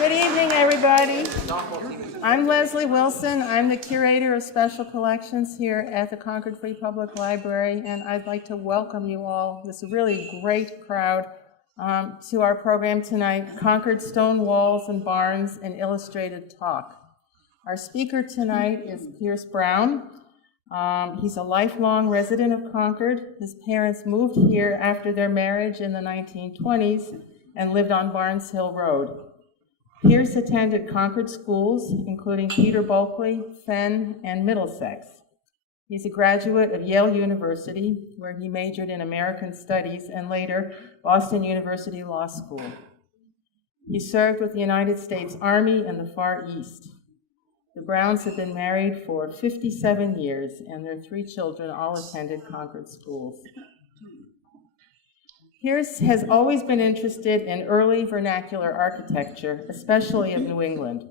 Good evening, everybody. I'm Leslie Wilson. I'm the curator of special collections here at the Concord Free Public Library, and I'd like to welcome you all, this really great crowd, to our program tonight, Concord Stone Walls and Barns, an Illustrated Talk. Our speaker tonight is Pierce Browne. He's a lifelong resident of Concord. His parents moved here after their marriage in the 1920s and lived on Barnes Hill Road. Pierce attended Concord schools, including Peter Bulkley, Fenn, and Middlesex. He's a graduate of Yale University, where he majored in American Studies, and later Boston University Law School. He served with the United States Army in the Far East. The Brownes have been married for 57 years, and their 3 children all attended Concord schools. Pierce has always been interested in early vernacular architecture, especially of New England.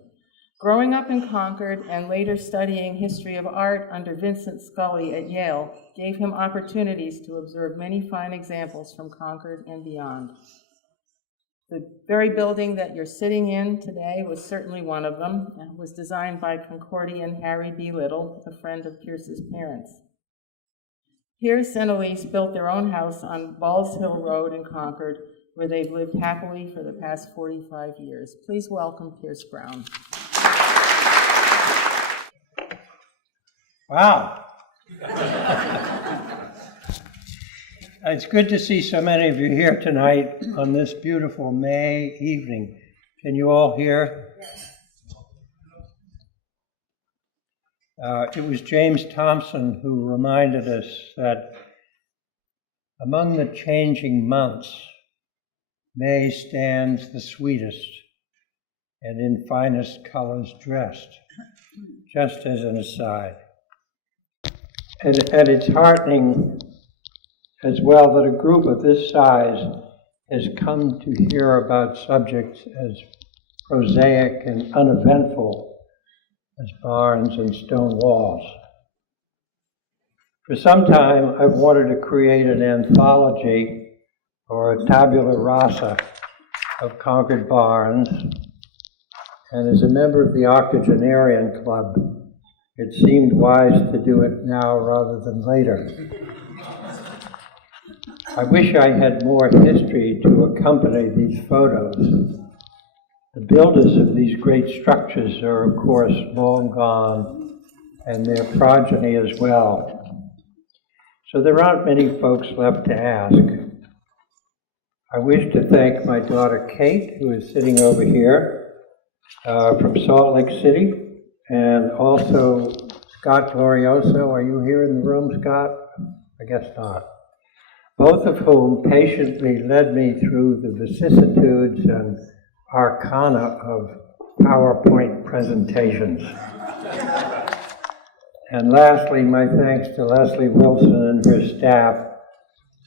Growing up in Concord and later studying history of art under Vincent Scully at Yale gave him opportunities to observe many fine examples from Concord and beyond. The very building that you're sitting in today was certainly one of them, and was designed by Concordian Harry B. Little, a friend of Pierce's parents. Pierce and Elise built their own house on Balls Hill Road in Concord, where they've lived happily for the past 45 years. Please welcome Pierce Browne. Wow. It's good to see so many of you here tonight on this beautiful May evening. Can you all hear? It was James Thompson who reminded us that among the changing months, May stands the sweetest and in finest colors dressed, just as an aside. And it's heartening as well that a group of this size has come to hear about subjects as prosaic and uneventful as barns and stone walls. For some time, I've wanted to create an anthology or a tabula rasa of Concord barns, and as a member of the Octogenarian Club, it seemed wise to do it now rather than later. I wish I had more history to accompany these photos. The builders of these great structures are, of course, long gone, and their progeny as well. So there aren't many folks left to ask. I wish to thank my daughter Kate, who is sitting over here, from Salt Lake City, and also Scott Glorioso. Are you here in the room, Scott? I guess not. Both of whom patiently led me through the vicissitudes and arcana of PowerPoint presentations. And lastly, my thanks to Leslie Wilson and her staff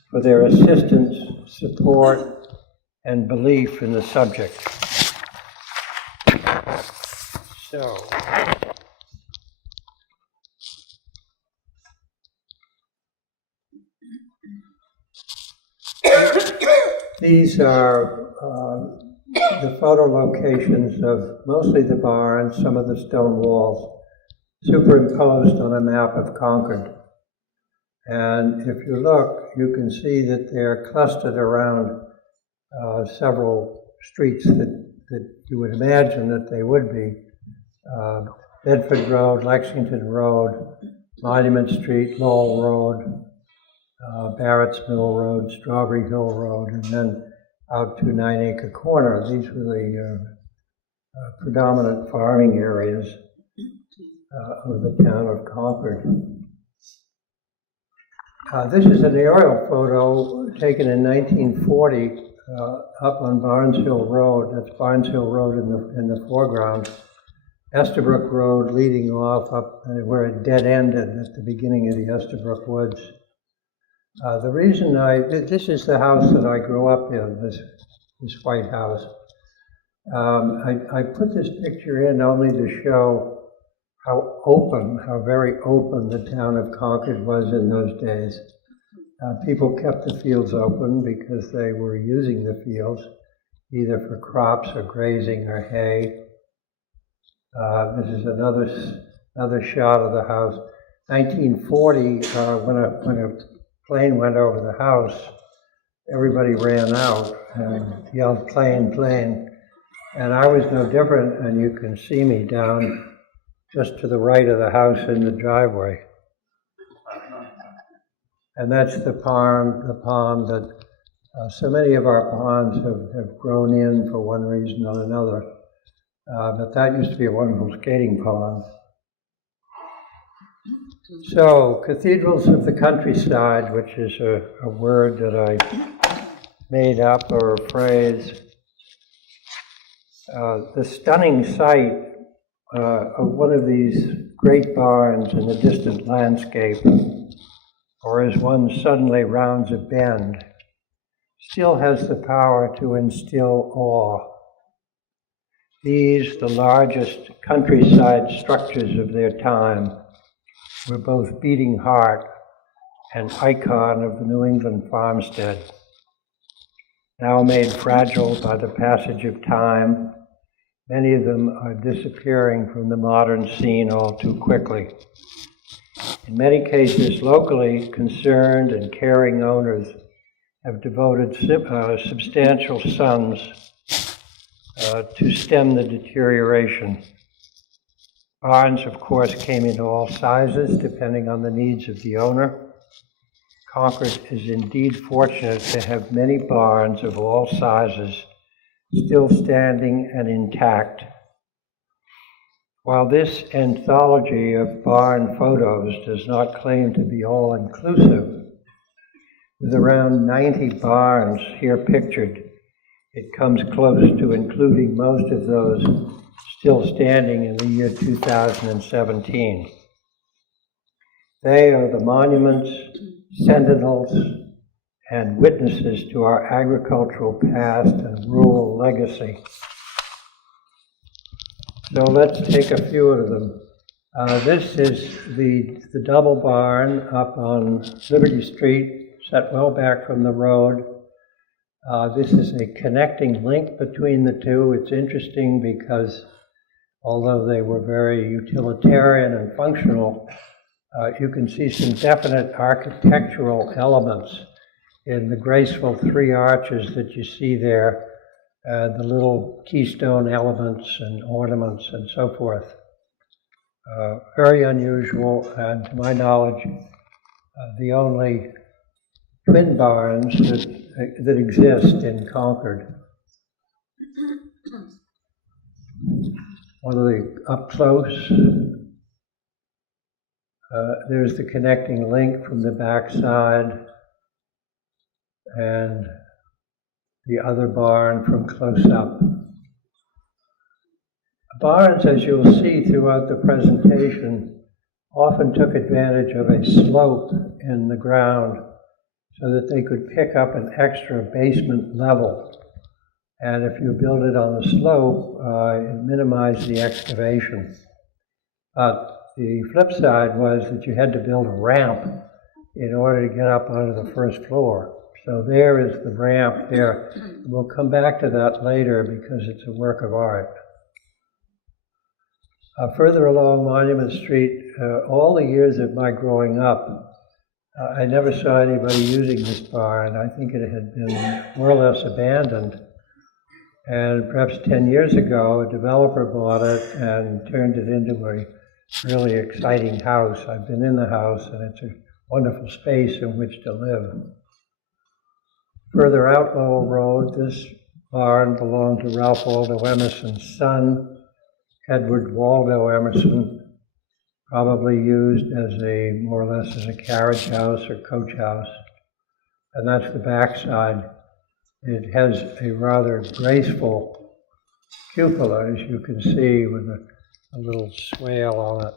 for their assistance, support, and belief in the subject. So, these are the photo locations of mostly the barns, some of the stone walls, superimposed on a map of Concord. And if you look, you can see that they're clustered around several streets that you would imagine that they would be. Bedford Road, Lexington Road, Monument Street, Lowell Road, Barrett's Mill Road, Strawberry Hill Road, and then out to 9 Acre Corner. These were the predominant farming areas of the town of Concord. This is an aerial photo taken in 1940 up on Barnes Hill Road. That's Barnes Hill Road in the foreground. Estabrook Road leading off up where it dead ended at the beginning of the Estabrook Woods. The reason this is the house that I grew up in, this white house. I put this picture in only to show how very open the town of Concord was in those days. People kept the fields open because they were using the fields. either for crops or grazing or hay. This is another shot of the house. 1940, when a plane went over the house, everybody ran out and yelled, "Plane, plane." And I was no different, and you can see me down just to the right of the house in the driveway. And that's the pond that so many of our ponds have grown in for one reason or another. But that used to be a wonderful skating pond. So, cathedrals of the countryside, which is a word that I made up, or a phrase. The stunning sight of one of these great barns in the distant landscape, or as one suddenly rounds a bend, still has the power to instill awe. These, the largest countryside structures of their time, were both beating heart and icon of the New England farmstead. Now made fragile by the passage of time, many of them are disappearing from the modern scene all too quickly. In many cases, locally concerned and caring owners have devoted substantial sums to stem the deterioration. Barns, of course, came in all sizes, depending on the needs of the owner. Concord is indeed fortunate to have many barns of all sizes still standing and intact. While this anthology of barn photos does not claim to be all-inclusive, with around 90 barns here pictured, it comes close to including most of those still standing in the year 2017. They are the monuments, sentinels, and witnesses to our agricultural past and rural legacy. So let's take a few of them. This is the double barn up on Liberty Street, set well back from the road. This is a connecting link between the two. It's interesting because although they were very utilitarian and functional, you can see some definite architectural elements in the graceful three arches that you see there, the little keystone elements and ornaments and so forth. Very unusual, and to my knowledge, the only twin barns that exist in Concord. One of the up close, there's the connecting link from the back side, and the other barn from close up. Barns, as you'll see throughout the presentation, often took advantage of a slope in the ground so that they could pick up an extra basement level. And if you build it on the slope, it minimized the excavation. The flip side was that you had to build a ramp in order to get up onto the first floor. So there is the ramp there. We'll come back to that later because it's a work of art. Further along Monument Street, all the years of my growing up, I never saw anybody using this barn. I think it had been more or less abandoned. And perhaps 10 years ago, a developer bought it and turned it into a really exciting house. I've been in the house, and it's a wonderful space in which to live. Further out Lowell Road, this barn belonged to Ralph Waldo Emerson's son, Edward Waldo Emerson, probably used as more or less as a carriage house or coach house. And that's the back side. It has a rather graceful cupola, as you can see, with a little swale on it.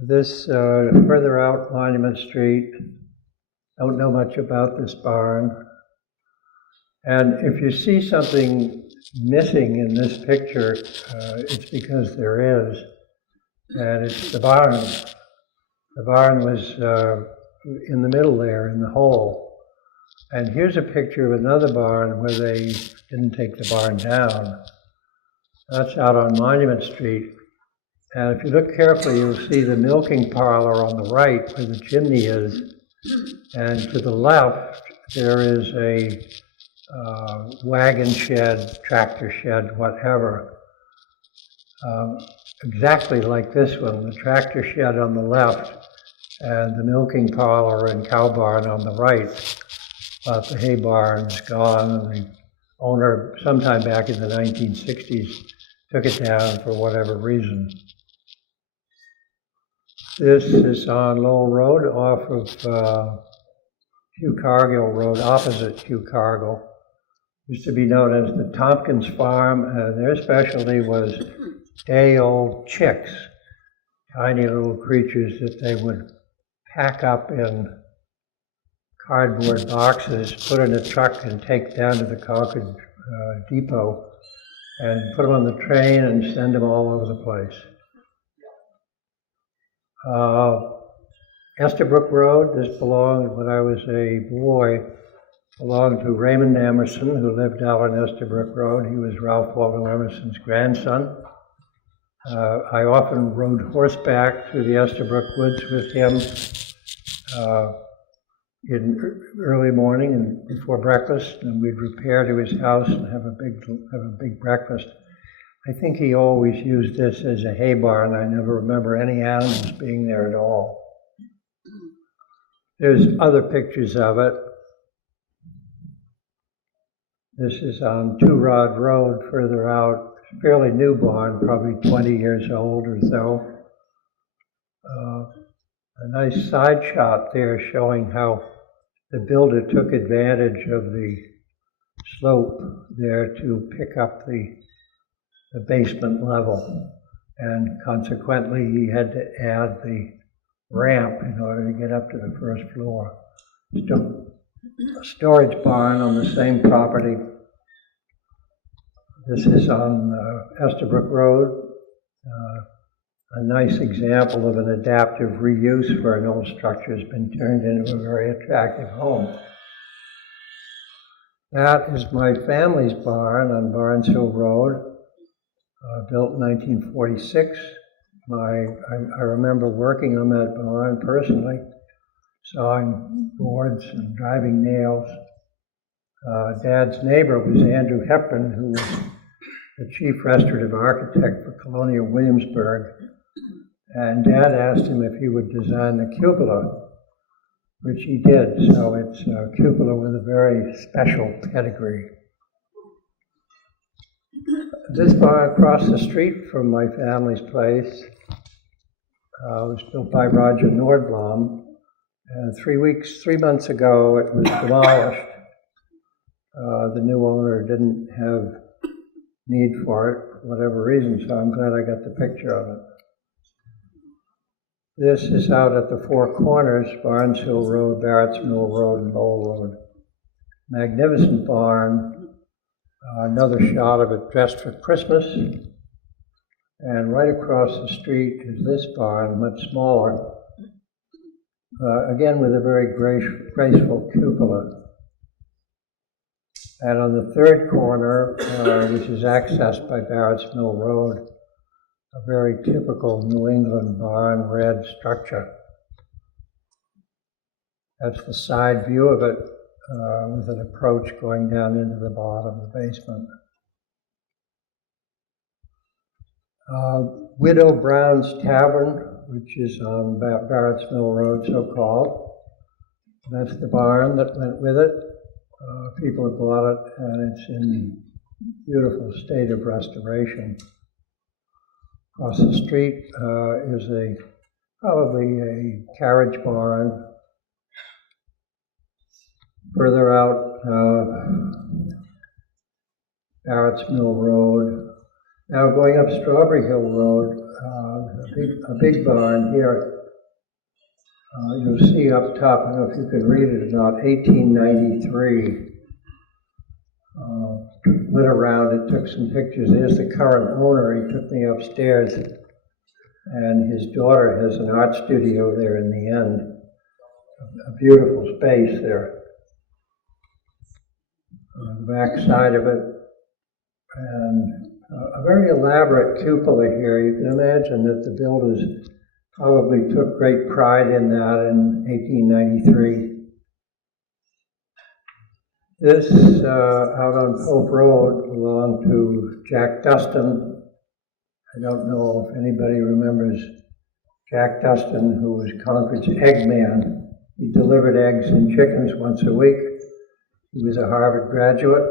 This further out Monument Street, don't know much about this barn. And if you see something missing in this picture, it's because there is, and it's the barn. The barn was in the middle there, in the hole. And here's a picture of another barn where they didn't take the barn down. That's out on Monument Street. And if you look carefully, you'll see the milking parlor on the right where the chimney is. And to the left, there is a wagon shed, tractor shed, whatever. Exactly like this one, the tractor shed on the left and the milking parlor and cow barn on the right. But the hay barn's gone, and the owner, sometime back in the 1960s, took it down for whatever reason. This is on Lowell Road off of Hugh Cargill Road, opposite Hugh Cargill. Used to be known as the Tompkins Farm, and their specialty was day-old chicks, tiny little creatures that they would pack up in cardboard boxes, put in a truck and take down to the Concord depot and put them on the train and send them all over the place. Estabrook Road, this belonged, when I was a boy, belonged to Raymond Emerson, who lived out on Estabrook Road. He was Ralph Waldo Emerson's grandson. I often rode horseback through the Estabrook Woods with him in early morning and before breakfast, and we'd repair to his house and have a big breakfast. I think he always used this as a hay barn. I never remember any animals being there at all. There's other pictures of it. This is on Two Rod Road, further out. Fairly new barn, probably 20 years old or so. A nice side shot there showing how the builder took advantage of the slope there to pick up the basement level, and consequently he had to add the ramp in order to get up to the first floor. A storage barn on the same property. This is on Estabrook Road, a nice example of an adaptive reuse where an old structure has been turned into a very attractive home. That is my family's barn on Barnes Hill Road, built in 1946. I remember working on that barn personally, sawing boards and driving nails. Dad's neighbor was Andrew Hepburn, who was the chief restorative architect for Colonial Williamsburg. And Dad asked him if he would design the cupola, which he did. So it's a cupola with a very special pedigree. This barn across the street from my family's place was built by Roger Nordblom. And 3 months ago, it was demolished. The new owner didn't have need for it for whatever reason, so I'm glad I got the picture of it. This is out at the Four Corners, Barnes Hill Road, Barrett's Mill Road, and Lowell Road. Magnificent barn. Another shot of it dressed for Christmas. And right across the street is this barn, much smaller. Again, with a very graceful cupola. And on the third corner, which is accessed by Barrett's Mill Road, a very typical New England barn red structure. That's the side view of it, with an approach going down into the bottom of the basement. Widow Browne's Tavern, which is on Barrett's Mill Road, so-called. That's the barn that went with it. People have bought it, and it's in beautiful state of restoration. Across the street is probably a carriage barn. Further out, Barrett's Mill Road. Now going up Strawberry Hill Road, a big barn here. You'll see up top, I don't know if you can read it or not, 1893. Went around and took some pictures. There's the current owner. He took me upstairs, and his daughter has an art studio there in the end. A beautiful space there. the back side of it, and a very elaborate cupola here. You can imagine that the builders probably took great pride in that in 1893. This, out on Pope Road, belonged to Jack Dustin. I don't know if anybody remembers Jack Dustin, who was Concord's egg man. He delivered eggs and chickens once a week. He was a Harvard graduate,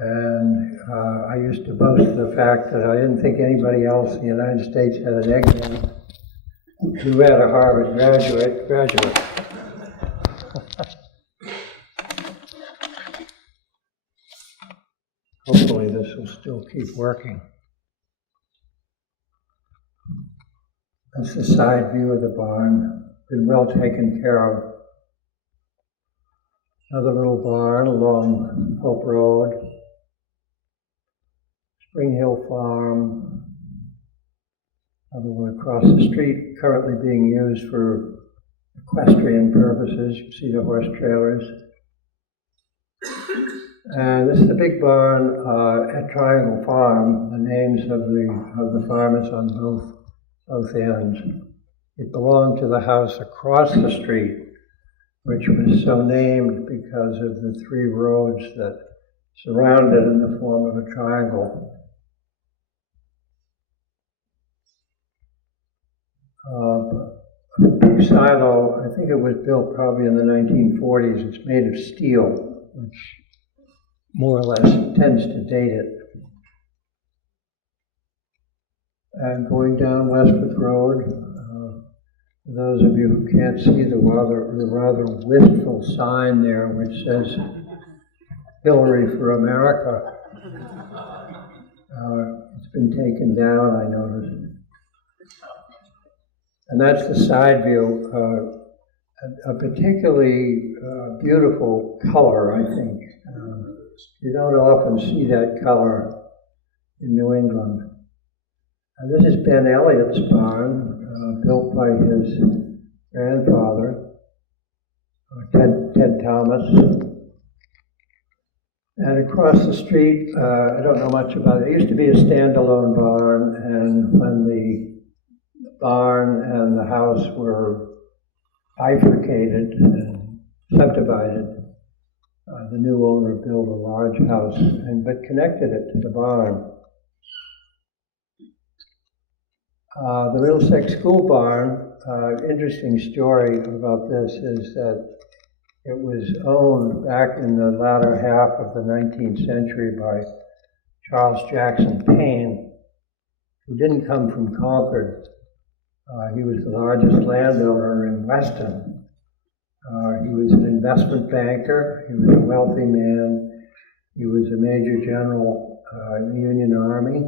and I used to boast of the fact that I didn't think anybody else in the United States had an egg man who had a Harvard graduate. Hopefully this will still keep working. That's the side view of the barn. Been well taken care of. Another little barn along Pope Road. Spring Hill Farm. Another one across the street, currently being used for equestrian purposes. You see the horse trailers. And this is the big barn at Triangle Farm. The names of the farmers on both ends. It belonged to the house across the street, which was so named because of the three roads that surround it in the form of a triangle. Big silo, I think it was built probably in the 1940s. It's made of steel, which more or less tends to date it. And going down Westwood Road, for those of you who can't see the rather wistful sign there, which says Hillary for America, it's been taken down, I noticed. And that's the side view, a particularly beautiful color, I think. You don't often see that color in New England. This is Ben Elliott's barn, built by his grandfather, Ted Thomas. And across the street, I don't know much about it. It used to be a standalone barn, and when the barn and the house were bifurcated and subdivided, the new owner built a large house, but connected it to the barn. The Middlesex School barn, interesting story about this is that it was owned back in the latter half of the 19th century by Charles Jackson Payne, who didn't come from Concord. He was the largest landowner in Weston. He was an investment banker. He was a wealthy man. He was a major general in the Union Army.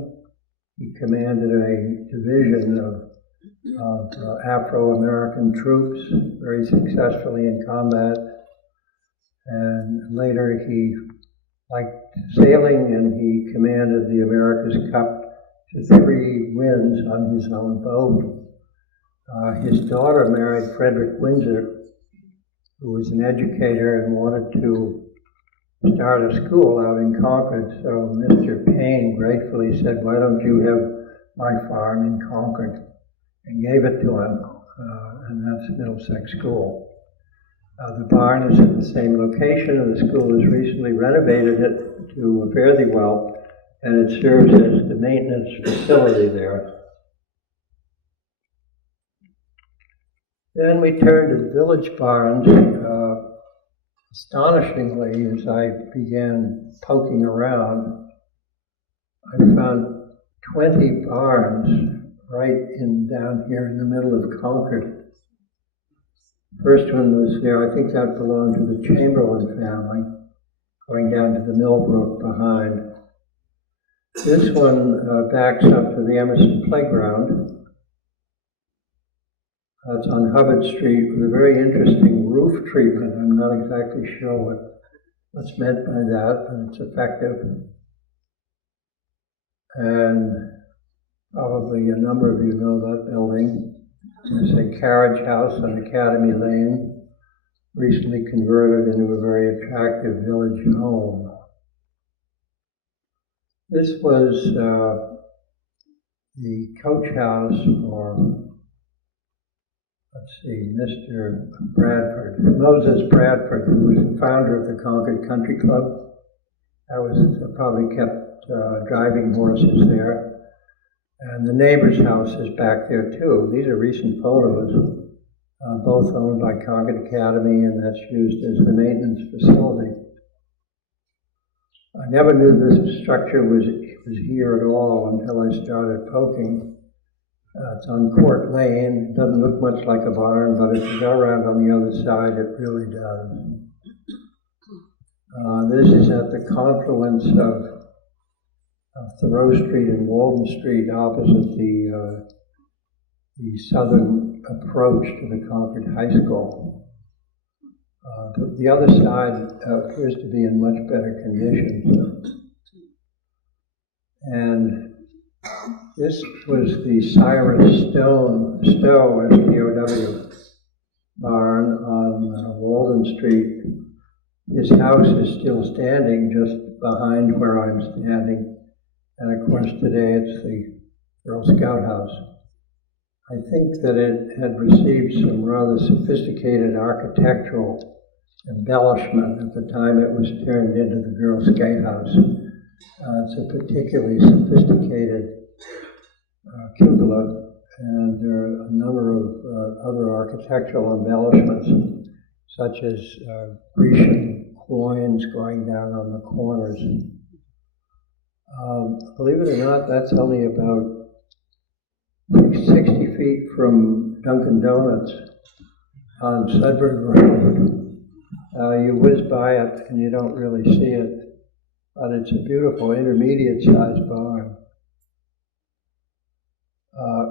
He commanded a division of Afro-American troops, very successfully in combat. And later he liked sailing, and he commanded the America's Cup to 3 wins on his own boat. His daughter married Frederick Windsor, who was an educator and wanted to start a school out in Concord. So Mr. Payne gratefully said, "Why don't you have my farm in Concord?" and gave it to him, and that's Middlesex School. The barn is in the same location, and the school has recently renovated it to fare thee well, and it serves as the maintenance facility there. Then we turned to the village barns. Astonishingly, as I began poking around, I found 20 barns right down here in the middle of Concord. First one was there, I think that belonged to the Chamberlain family, going down to the Millbrook behind. This one backs up to the Emerson Playground. It's on Hubbard Street with a very interesting roof treatment. I'm not exactly sure what's meant by that, but it's effective. And probably a number of you know that building. It's a carriage house on Academy Lane, recently converted into a very attractive village home. This was the coach house for, let's see, Mr. Bradford, Moses Bradford, who was the founder of the Concord Country Club. I probably kept driving horses there. And the neighbor's house is back there too. These are recent photos, both owned by Concord Academy, and that's used as the maintenance facility. I never knew this structure was here at all until I started poking. It's on Court Lane. It doesn't look much like a barn, but if you go around on the other side, it really does. This is at the confluence of Thoreau Street and Walden Street, opposite the southern approach to the Concord High School. The other side appears to be in much better condition. And this was the Cyrus Stowe, S-T-O-W, barn on Walden Street. His house is still standing just behind where I'm standing. And of course today it's the Girl Scout house. I think that it had received some rather sophisticated architectural embellishment at the time it was turned into the Girl Scout house. It's a particularly sophisticated cupola, and there are a number of other architectural embellishments, such as Grecian coins going down on the corners. Believe it or not, that's only about 60 feet from Dunkin' Donuts on Sudbury Road. You whiz by it and you don't really see it, but it's a beautiful intermediate-sized barn.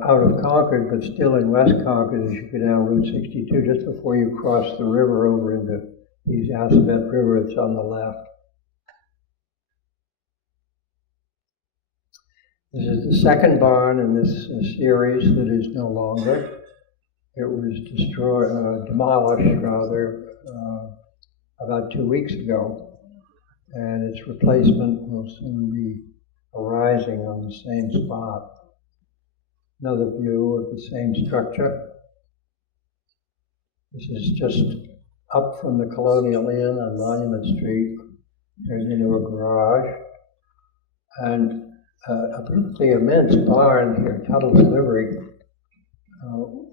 Out of Concord, but still in West Concord as you go down Route 62, just before you cross the river over into the East Assabet River, it's on the left. This is the second barn in this series that is no longer. It was demolished rather, about 2 weeks ago, and its replacement will soon be arising on the same spot. Another view of the same structure. This is just up from the Colonial Inn on Monument Street, turned into a garage, and a pretty immense barn here, Tuttle's Livery.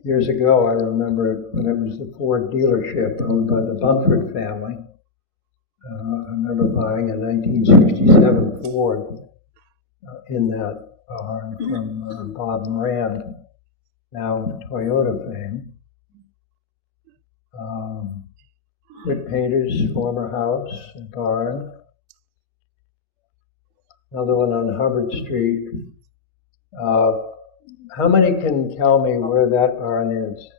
Years ago, I remember it when it was the Ford dealership owned by the Bumford family. I remember buying a 1967 Ford in that barn from Bob Moran, now Toyota fame. Whit Painter's former house and barn. Another one on Hubbard Street. How many can tell me where that barn is?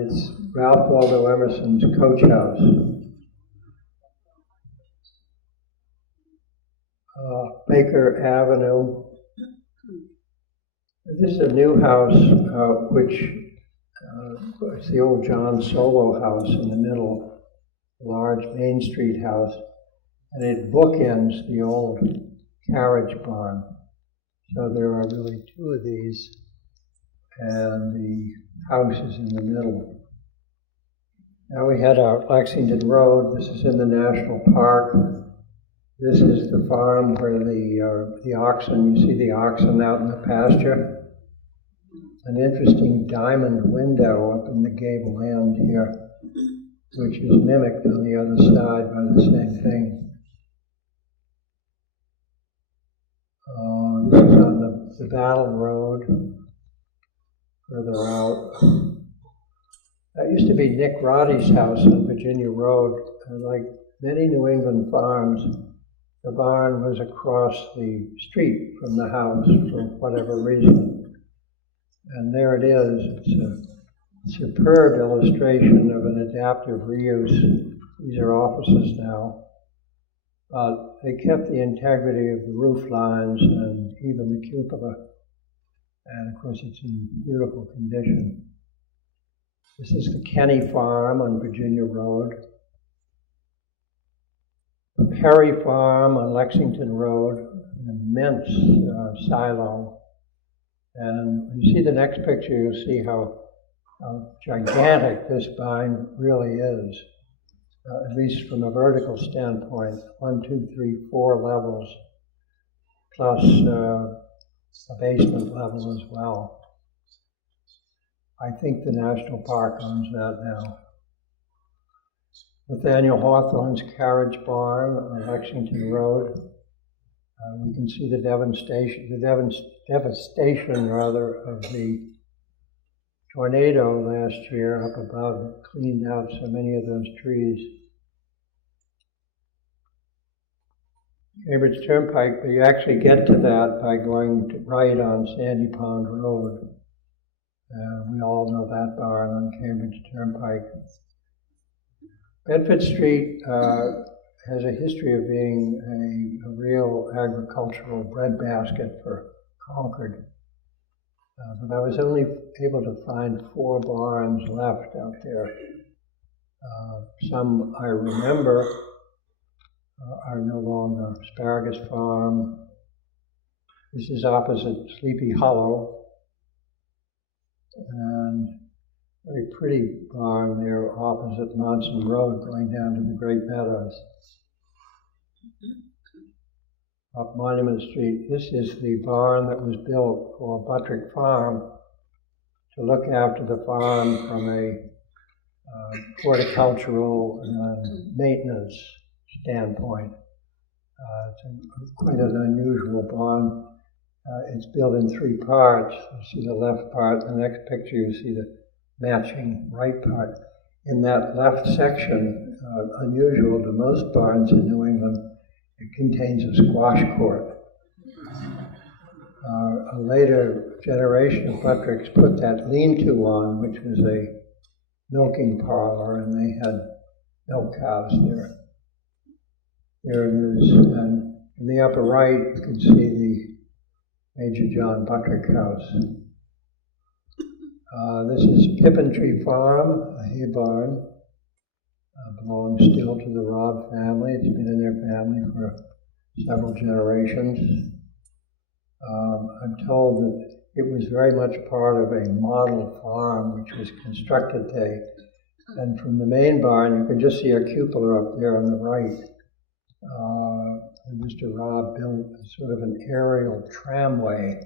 It's Ralph Waldo Emerson's coach house. Baker Avenue. This is a new house, which is the old John Solo house in the middle, a large Main Street house, and it bookends the old carriage barn. So there are really two of these, and the house is in the middle. Now we head out Lexington Road. This is in the National Park. This is the farm where the oxen, you see the oxen out in the pasture. An interesting diamond window up in the gable end here, which is mimicked on the other side by the same thing. This is on the Battle Road, further out. That used to be Nick Roddy's house on Virginia Road. Like many New England farms, the barn was across the street from the house for whatever reason. And there it is. It's a superb illustration of an adaptive reuse. These are offices now. But they kept the integrity of the roof lines and even the cupola. And of course, it's in beautiful condition. This is the Kenny Farm on Virginia Road. Perry Farm on Lexington Road, an immense silo. And when you see the next picture, you'll see how gigantic this vine really is, at least from a vertical standpoint. 1, 2, 3, 4 levels, plus a basement level as well. I think the National Park owns that now. Nathaniel Hawthorne's carriage barn on Lexington Road. We can see the devastation of the tornado last year up above, cleaned out so many of those trees. Cambridge Turnpike, but you actually get to that by going right on Sandy Pond Road. We all know that barn on Cambridge Turnpike. Bedford Street has a history of being a real agricultural breadbasket for Concord. But I was only able to find 4 barns left out there. Some I remember are no longer. Asparagus Farm. This is opposite Sleepy Hollow. And a very pretty barn there opposite Monson Road going down to the Great Meadows. Up Monument Street, this is the barn that was built for Buttrick Farm to look after the farm from a horticultural and maintenance standpoint. It's quite an unusual barn. It's built in 3 parts. You see the left part, the next picture you see the matching right part. In that left section, unusual to most barns in New England, it contains a squash court. A later generation of Buttricks put that lean-to on, which was a milking parlor, and they had milk cows there. There it is, and in the upper right you can see the Major John Buttrick house. This is Pippintree Farm, a hay barn. Belongs still to the Robb family. It's been in their family for several generations. I'm told that it was very much part of a model farm which was constructed there. And from the main barn, you can just see a cupola up there on the right. And Mr. Robb built sort of an aerial tramway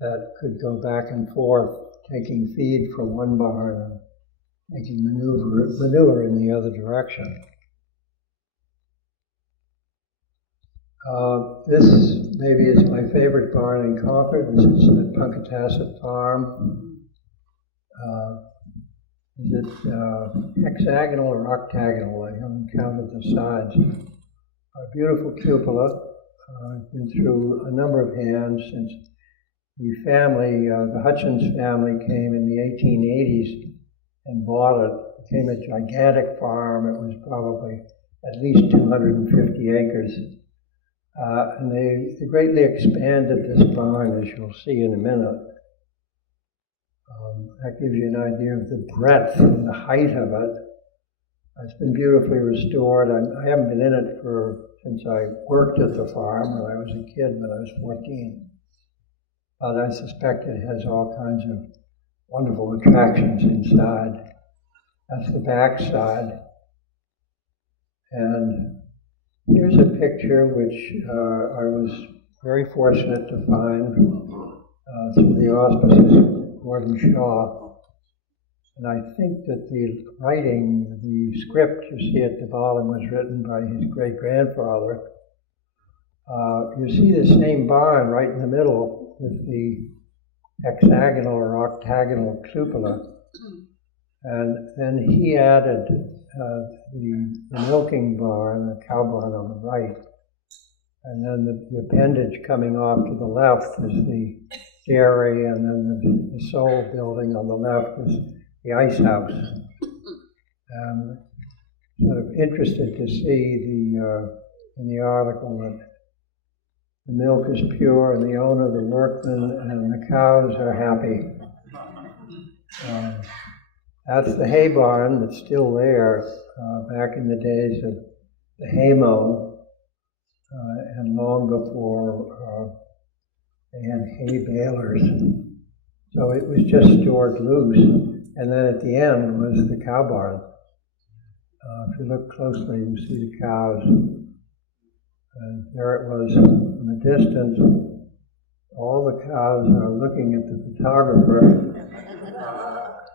that could go back and forth, taking feed from one barn and making manure in the other direction. This maybe is my favorite barn in Concord. This is at Punkatasset Farm. Is it hexagonal or octagonal? I haven't counted the sides. A beautiful cupola. I've been through a number of hands since the family, the Hutchins family, came in the 1880s and bought it. It became a gigantic farm. It was probably at least 250 acres. And they greatly expanded this barn, as you'll see in a minute. That gives you an idea of the breadth and the height of it. It's been beautifully restored. I haven't been in it since I worked at the farm when I was a kid, when I was 14. But I suspect it has all kinds of wonderful attractions inside. That's the back side. And here's a picture which I was very fortunate to find through the auspices of Gordon Shaw. And I think that the writing, the script you see at the bottom was written by his great-grandfather. You see the same barn right in the middle with the hexagonal or octagonal cupola. And then he added the milking barn, the cow barn on the right. And then the appendage coming off to the left is the dairy, and then the sole building on the left is the ice house. Sort of interested to see in the article that the milk is pure and the owner, the workmen, and the cows are happy. That's the hay barn that's still there back in the days of the haymow, and long before they had hay balers. So it was just stored loose. And then at the end was the cow barn. If you look closely, you see the cows. And there it was in the distance. All the cows are looking at the photographer.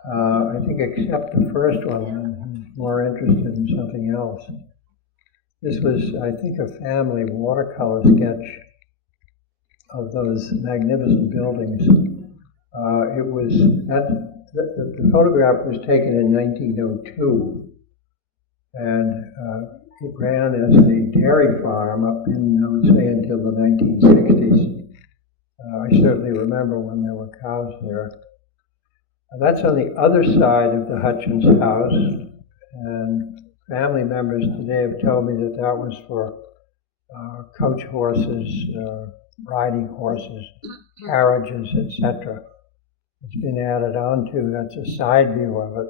I think except the first one, who's more interested in something else. This was, I think, a family watercolor sketch of those magnificent buildings. It was, the photograph was taken in 1902, and it ran as a dairy farm up in, I would say, until the 1960s. I certainly remember when there were cows there. That's on the other side of the Hutchins house, and family members today have told me that that was for coach horses, riding horses, carriages, etc. It's been added on to, that's a side view of it,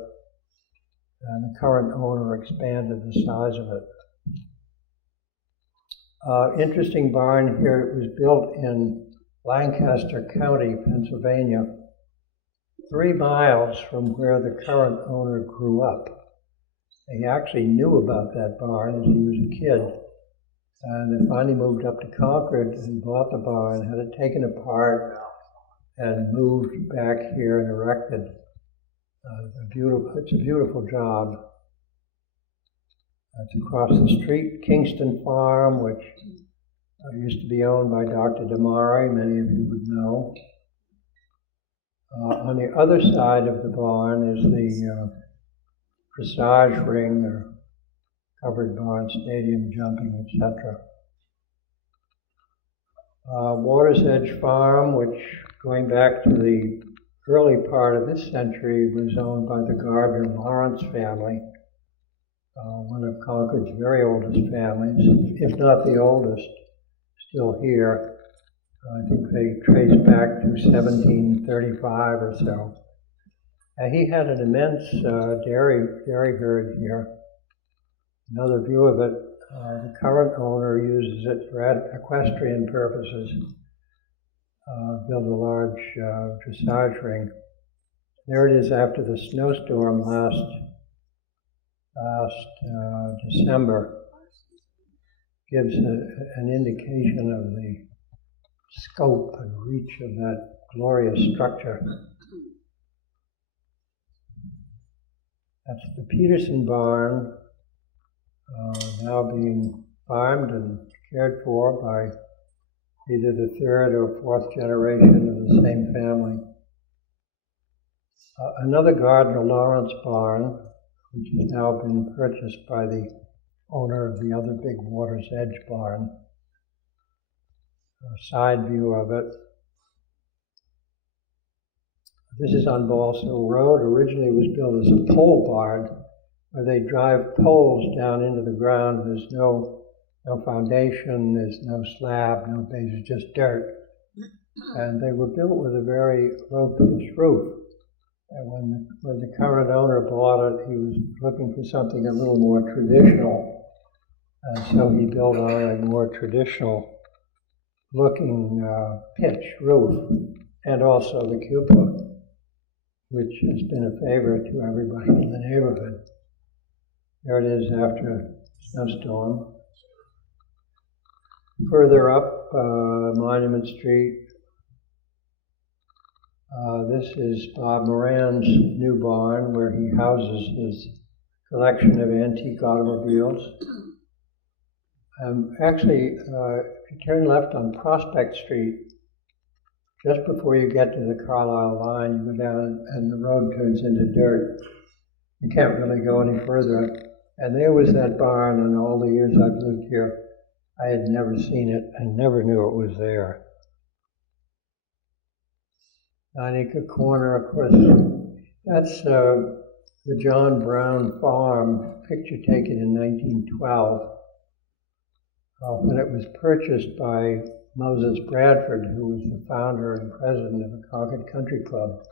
and the current owner expanded the size of it. Interesting barn here, it was built in Lancaster County, Pennsylvania, 3 miles from where the current owner grew up. He actually knew about that barn as he was a kid, and then finally moved up to Concord and bought the barn, had it taken apart, and moved back here and erected. It's a beautiful job. It's across the street, Kingston Farm, which used to be owned by Dr. Damari, many of you would know. On the other side of the barn is the dressage ring, or covered barn, stadium jumping, etc. Water's Edge Farm, which going back to the early part of this century was owned by the Gardner Lawrence family, one of Concord's very oldest families, if not the oldest, still here. I think they trace back to 1735 or so. He had an immense dairy herd here. Another view of it, the current owner uses it for equestrian purposes, built a large dressage ring. There it is after the snowstorm last December. Gives an indication of the scope and reach of that glorious structure. That's the Peterson barn, now being farmed and cared for by either the 3rd or 4th generation of the same family. Another Gardner Lawrence barn, which has now been purchased by the owner of the other big Water's Edge barn. A side view of it. This is on Ballshill Road. Originally it was built as a pole barn, where they drive poles down into the ground. There's no foundation, there's no slab, no base, it's just dirt. And they were built with a very low-pitched roof. And when the current owner bought it, he was looking for something a little more traditional. And so he built on a more traditional looking pitch roof, and also the cupola, which has been a favorite to everybody in the neighborhood. There it is after a snowstorm. Further up Monument Street, this is Bob Moran's new barn, where he houses his collection of antique automobiles. Actually, if you turn left on Prospect Street, just before you get to the Carlisle line, you go down and the road turns into dirt. You can't really go any further. And there was that barn, and all the years I've lived here, I had never seen it and never knew it was there. 9 Acre Corner, of course, that's the John Browne farm, picture taken in 1912. When it was purchased by Moses Bradford, who was the founder and president of the Concord Country Club.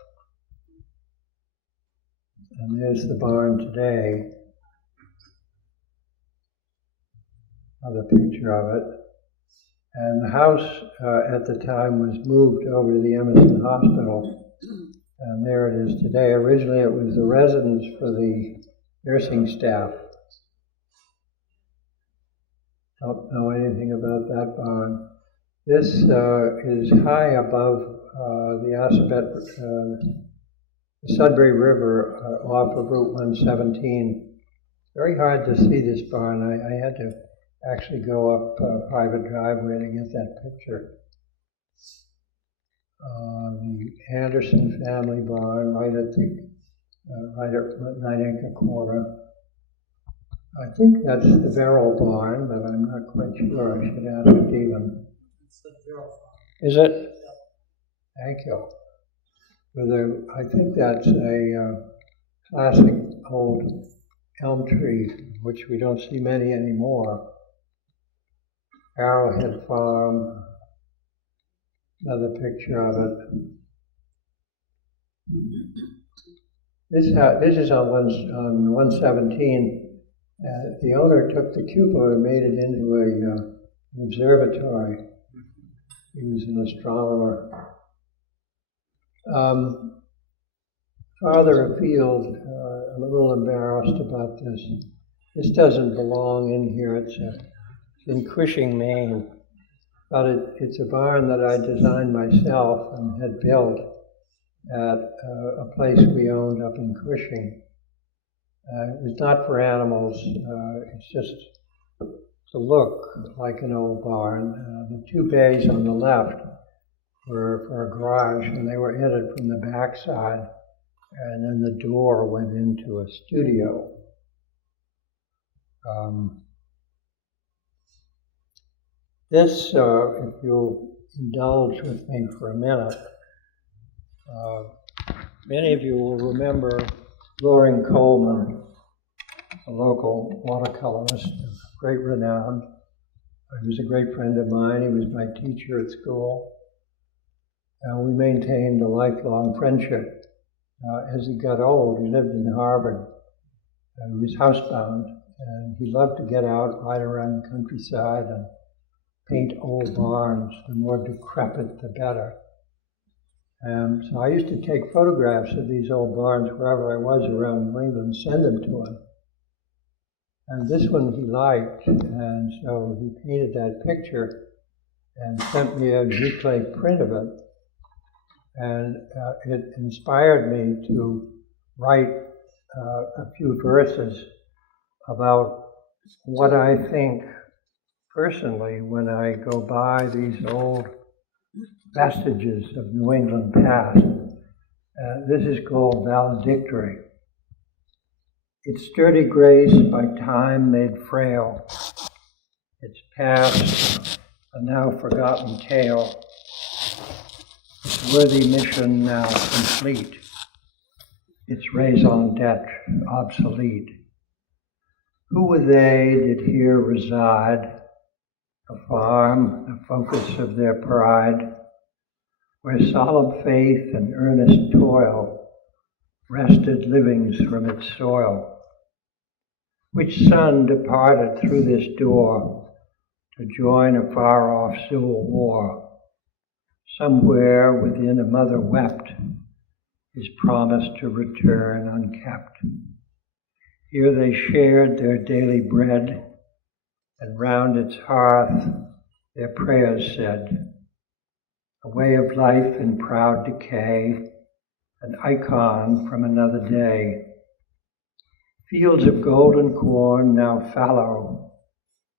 And there's the barn today. another picture of it. And the house at the time was moved over to the Emerson Hospital, and there it is today. Originally it was the residence for the nursing staff. Don't know anything about that barn. This is high above the Sudbury River off of Route 117. Very hard to see this barn. I had to actually go up a private driveway to get that picture. The Anderson family barn right at Night corner. I think that's the Verrill barn, but I'm not quite sure. I should ask Stephen. It's the Verrill farm. Is it? Thank you. I think that's a classic old elm tree, which we don't see many anymore. Arrowhead Farm, another picture of it. This is on 117. The owner took the cupola and made it into an observatory. He was an astronomer. Farther afield, I'm a little embarrassed about this. This doesn't belong in here. It's in Cushing, Maine. But it's a barn that I designed myself and had built at a place we owned up in Cushing. It was not for animals. It's just to look like an old barn. The two bays on the left were for a garage, and they were entered from the back side, and then the door went into a studio. This, if you'll indulge with me for a minute, many of you will remember Loring Coleman, a local watercolorist of great renown. He was a great friend of mine. He was my teacher at school. And we maintained a lifelong friendship. As he got old, he lived in Harvard. He was housebound, and he loved to get out, ride around the countryside, and paint old barns. The more decrepit, the better. So I used to take photographs of these old barns wherever I was around New England, send them to him. And this one he liked, and so he painted that picture and sent me a giclée print of it. And it inspired me to write a few verses about what I think personally when I go by these old vestiges of New England past. This is called Valedictory. Its sturdy grace by time made frail, its past a now forgotten tale, worthy mission now complete, its raison d'etre obsolete. Who were they did here reside, a farm, the focus of their pride, where solemn faith and earnest toil wrested livings from its soil? Which son departed through this door to join a far-off civil war? Somewhere within a mother wept his promise to return unkept. Here they shared their daily bread, and round its hearth their prayers said. A way of life in proud decay, an icon from another day. Fields of golden corn now fallow,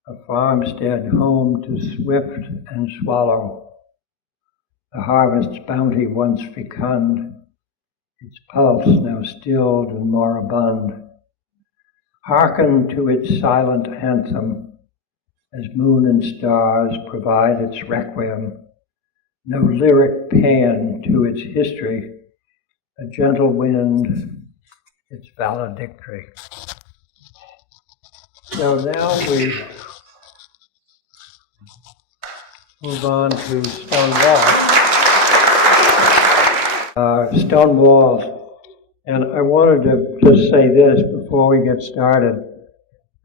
a farmstead home to swift and swallow. The harvest's bounty once fecund, its pulse now stilled and moribund. Hearken to its silent anthem, as moon and stars provide its requiem. No lyric paean to its history, a gentle wind, its valedictory. So now we move on to stone walls. Stone walls. And I wanted to just say this before we get started.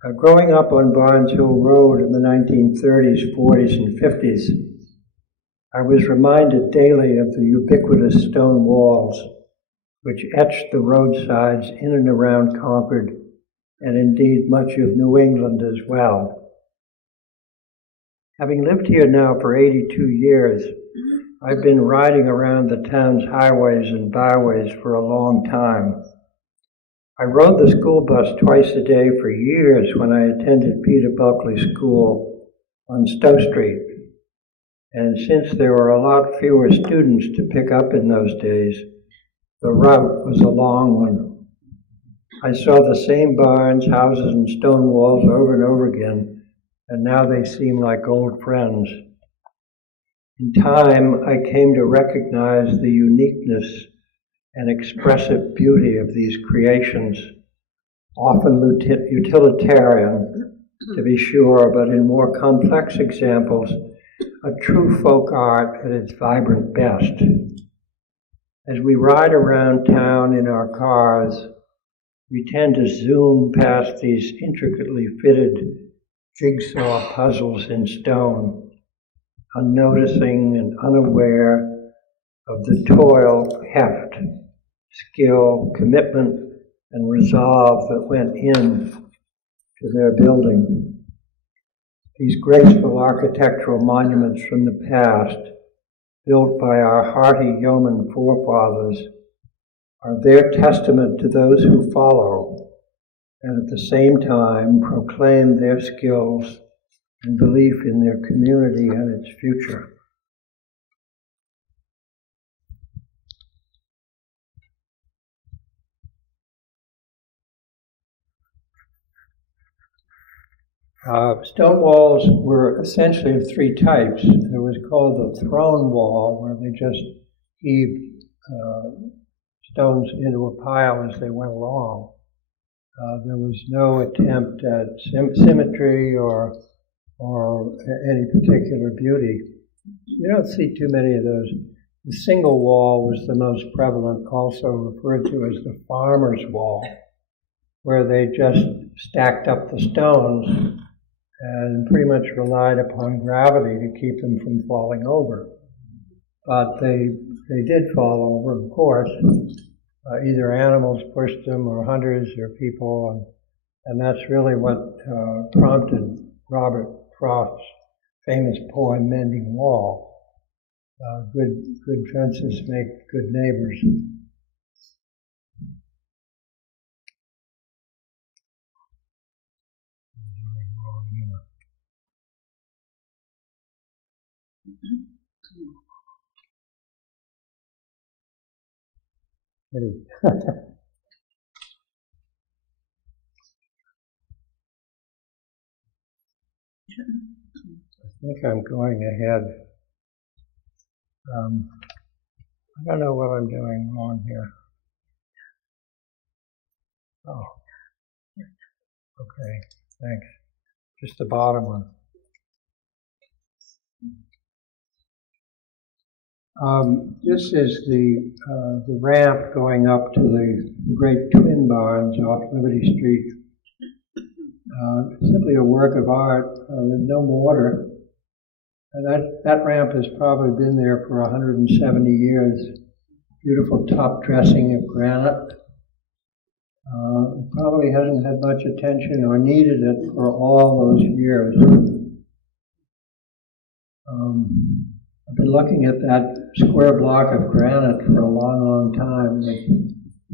Growing up on Barnes Hill Road in the 1930s, 40s, and 50s, I was reminded daily of the ubiquitous stone walls which etched the roadsides in and around Concord, and indeed much of New England as well. Having lived here now for 82 years, I've been riding around the town's highways and byways for a long time. I rode the school bus twice a day for years when I attended Peter Buckley School on Stowe Street. And since there were a lot fewer students to pick up in those days, the route was a long one. I saw the same barns, houses, and stone walls over and over again, and now they seem like old friends. In time, I came to recognize the uniqueness and expressive beauty of these creations, often utilitarian, to be sure, but in more complex examples, a true folk art at its vibrant best. As we ride around town in our cars, we tend to zoom past these intricately fitted jigsaw puzzles in stone, unnoticing and unaware of the toil, heft, skill, commitment, and resolve that went in to their building. These graceful architectural monuments from the past, built by our hardy yeoman forefathers, are their testament to those who follow, and at the same time proclaim their skills and belief in their community and its future. Stone walls were essentially of three types. There was called the throne wall, where they just heaved stones into a pile as they went along. There was no attempt at symmetry or any particular beauty. You don't see too many of those. The single wall was the most prevalent, also referred to as the farmer's wall, where they just stacked up the stones and pretty much relied upon gravity to keep them from falling over. But they did fall over, of course. Either animals pushed them, or hunters, or people, and that's really what prompted Robert Frost's famous poem, Mending Wall. Good fences make good neighbors. I think I'm going ahead. I don't know what I'm doing wrong here. Oh, okay, thanks. Just the bottom one. This is the ramp going up to the great twin barns off Liberty Street. Simply a work of art. There's no mortar. And that ramp has probably been there for 170 years. Beautiful top dressing of granite. It probably hasn't had much attention or needed it for all those years. I've been looking at that square block of granite for a long, long time. It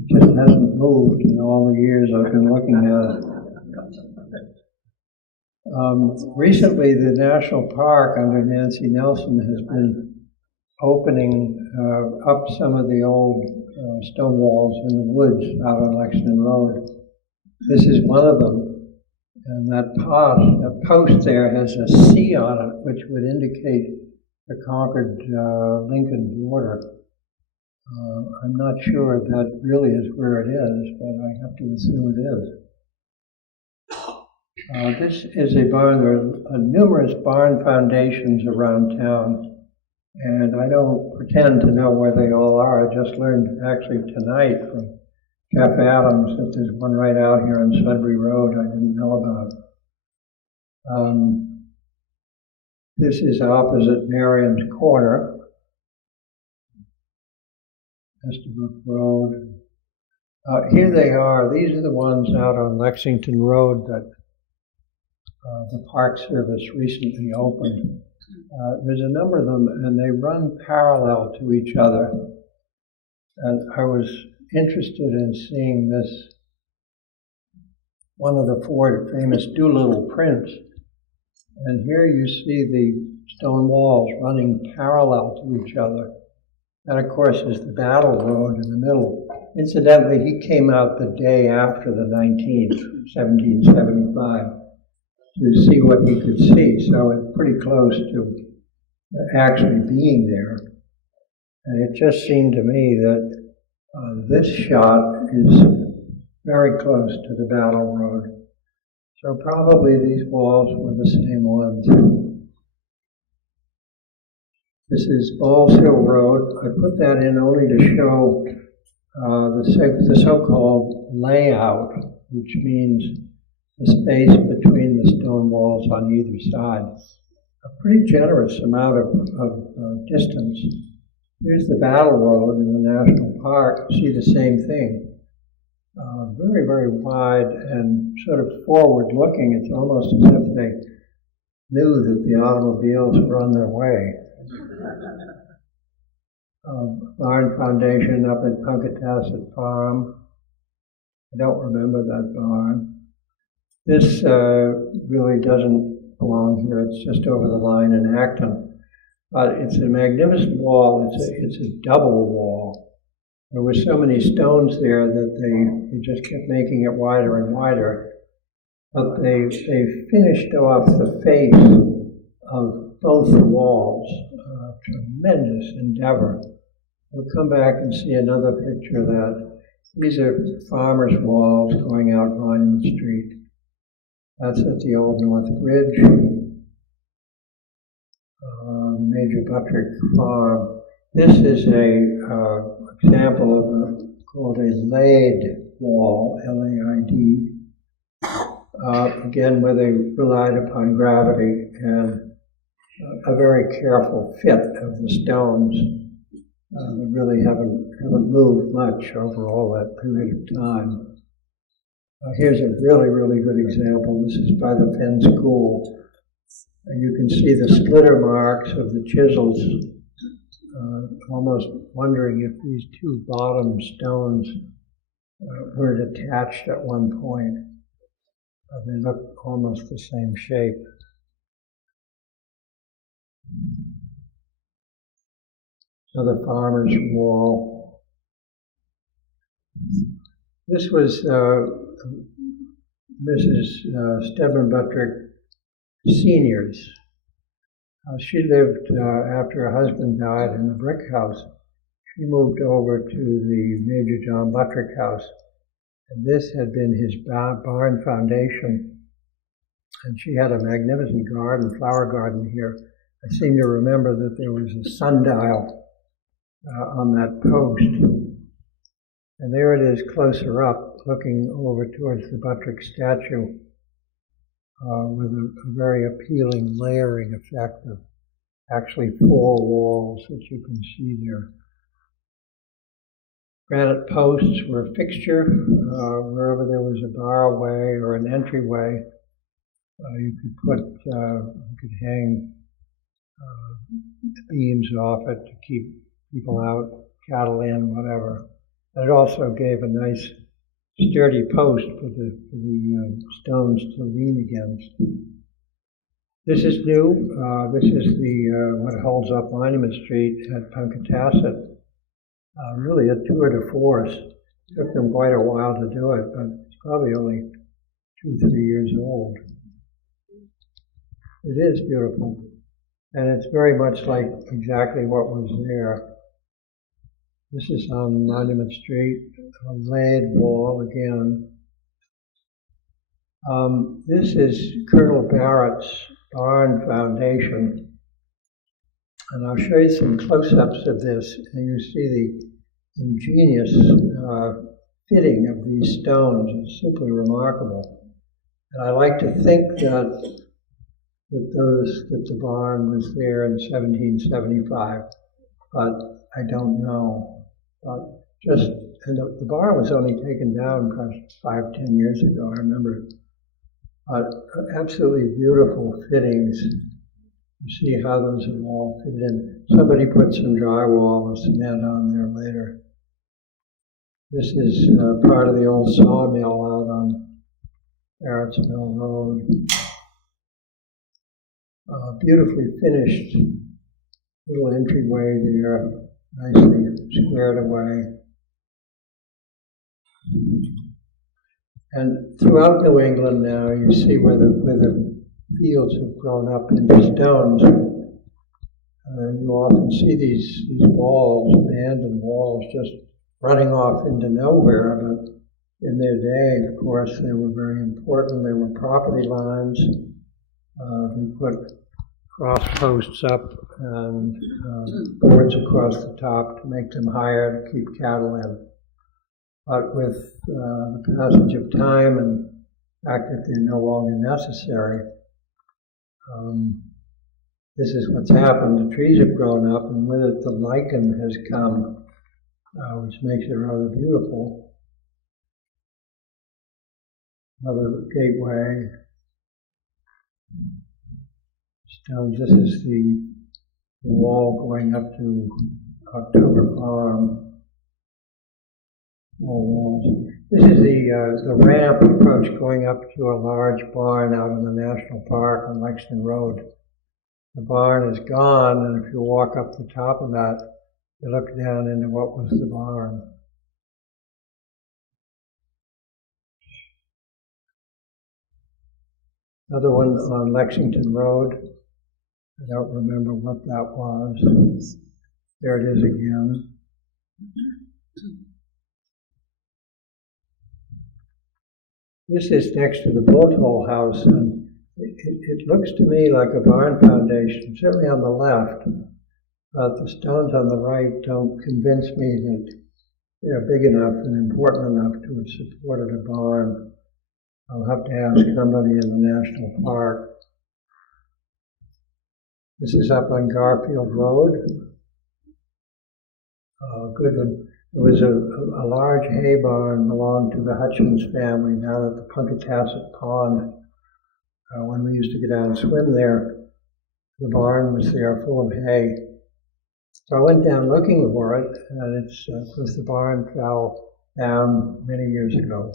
just hasn't moved in all the years I've been looking at it. Recently, the National Park under Nancy Nelson has been opening up some of the old stone walls in the woods out on Lexington Road. This is one of them, and that post there has a C on it, which would indicate the Concord-Lincoln border. I'm not sure if that really is where it is, but I have to assume it is. This is a barn. There are numerous barn foundations around town, and I don't pretend to know where they all are. I just learned actually tonight from Jeff Adams, that there's one right out here on Sudbury Road I didn't know about. This is opposite Merriam's Corner, Estabrook Road. Here they are. These are the ones out on Lexington Road that the Park Service recently opened. There's a number of them, and they run parallel to each other. And I was interested in seeing this, one of the four famous Doolittle prints. And here you see the stone walls running parallel to each other. That, of course, is the Battle Road in the middle. Incidentally, he came out the day after the 19th, 1775, to see what he could see. So it's pretty close to actually being there. And it just seemed to me that this shot is very close to the Battle Road. So probably these walls were the same ones. This is Balls Hill Road. I put that in only to show the so-called layout, which means the space between the stone walls on either side. A pretty generous amount of distance. Here's the Battle Road in the National Park. You see the same thing. Very, very wide and sort of forward-looking. It's almost as if they knew that the automobiles were on their way. Barn Foundation up at Punkatasset Farm. I don't remember that barn. This really doesn't belong here. It's just over the line in Acton. But it's a magnificent wall. It's a double wall. There were so many stones there that they just kept making it wider and wider. But they finished off the face of both walls. Tremendous endeavor. We'll come back and see another picture of that. These are farmers' walls going out Monument Street. That's at the Old North Bridge. Major Buttrick Farm. This is a example of called a laid wall, L-A-I-D. Again, where they relied upon gravity and a very careful fit of the stones. They really haven't moved much over all that period of time. Here's a really, really good example. This is by the Penn School. You can see the splitter marks of the chisels, almost wondering if these two bottom stones were attached at one point. They look almost the same shape. So the farmer's wall. This was Mrs. Stedman Buttrick Senior's. She lived, after her husband died, in the brick house. She moved over to the Major John Buttrick house. And this had been his barn foundation. And she had a magnificent garden, flower garden here. I seem to remember that there was a sundial on that post. And there it is closer up, looking over towards the Buttrick statue, with a very appealing layering effect of actually four walls that you can see there. Granite posts were a fixture. Wherever there was a barway or an entryway, you could hang beams off it to keep people out, cattle in, whatever. But it also gave a nice sturdy post for the stones to lean against. This is new. This is what holds up Monument Street at Punkatasset. Really a tour de force. It took them quite a while to do it, but it's probably only 2-3 years old. It is beautiful. And it's very much like exactly what was there. This is on Monument Street, a laid wall again. This is Colonel Barrett's barn foundation. And I'll show you some close-ups of this, and you see the ingenious fitting of these stones is simply remarkable. And I like to think that the barn was there in 1775, but I don't know. And the barn was only taken down perhaps 5-10 years ago, I remember. Absolutely beautiful fittings. You see how those are all fitted in. Somebody put some drywall or cement on there later. This is part of the old sawmill out on Barrett's Mill Road. Beautifully finished little entryway there, nicely squared away. And throughout New England now, you see where the fields have grown up into stones. You often see these walls, abandoned walls, just running off into nowhere. But in their day, of course, they were very important. They were property lines. They put cross posts up and boards across the top to make them higher to keep cattle in. But with the passage of time and the fact that they're no longer necessary, this is what's happened. The trees have grown up, and with it the lichen has come, which makes it rather beautiful. Another gateway. Stones. This is the wall going up to October Farm. All walls. This is the ramp approach going up to a large barn out in the National Park on Lexington Road. The barn is gone, and if you walk up the top of that, you look down into what was the barn. Another one on Lexington Road. I don't remember what that was. There it is again. This is next to the boat hole house, and it looks to me like a barn foundation, certainly on the left, but the stones on the right don't convince me that they're big enough and important enough to have supported a barn. I'll have to ask somebody in the National Park. This is up on Garfield Road. Good one. It was a large hay barn belonged to the Hutchins family down at the Punkatasset Pond. When we used to get out and swim there, the barn was there full of hay. So I went down looking for it, and because the barn fell down many years ago.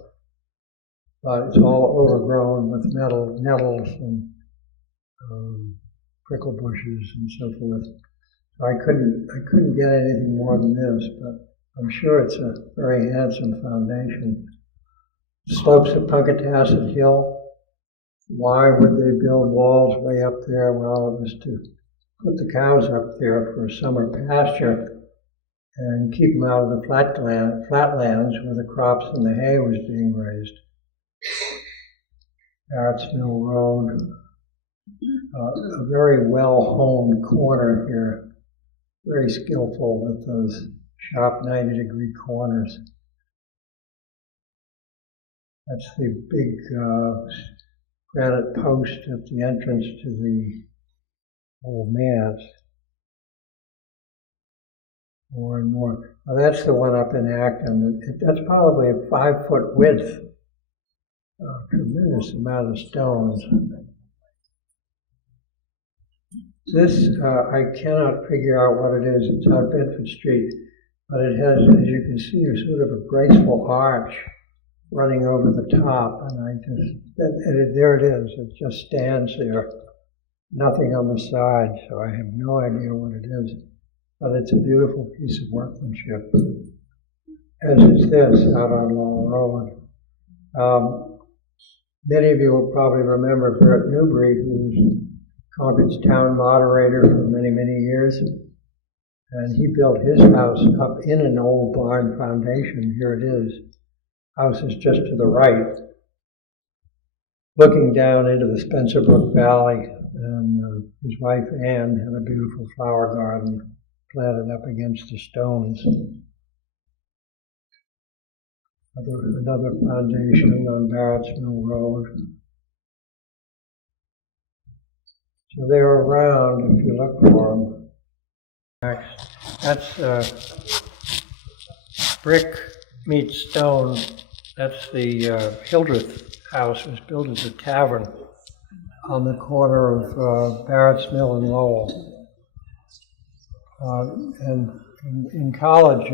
But it's all overgrown with nettles and prickle bushes and so forth. So I couldn't get anything more than this, but I'm sure it's a very handsome foundation. Slopes of Punkatasset Hill. Why would they build walls way up there? Well, it was to put the cows up there for summer pasture and keep them out of the flatlands where the crops and the hay was being raised. Barrett's Mill Road. A very well-honed corner here. Very skillful with those sharp 90-degree corners. That's the big granite post at the entrance to the old manse. More and more. Now that's the one up in Acton. That's probably a 5-foot width. Tremendous amount of stones. This, I cannot figure out what it is. It's on Bedford Street, but it has, as you can see, a sort of a graceful arch running over the top, and there it is. It just stands there, nothing on the side, so I have no idea what it is, but it's a beautiful piece of workmanship, as is this out on Long Road. Many of you will probably remember Bert Newbury, who was Concord's town moderator for many, many years. And he built his house up in an old barn foundation. Here it is. House is just to the right, looking down into the Spencer Brook Valley. And his wife Ann had a beautiful flower garden planted up against the stones. Another foundation on Barrett's Mill Road. So they're around if you look for them. That's brick meets stone. That's the Hildreth house. It was built as a tavern on the corner of Barrett's Mill and Lowell. And in college,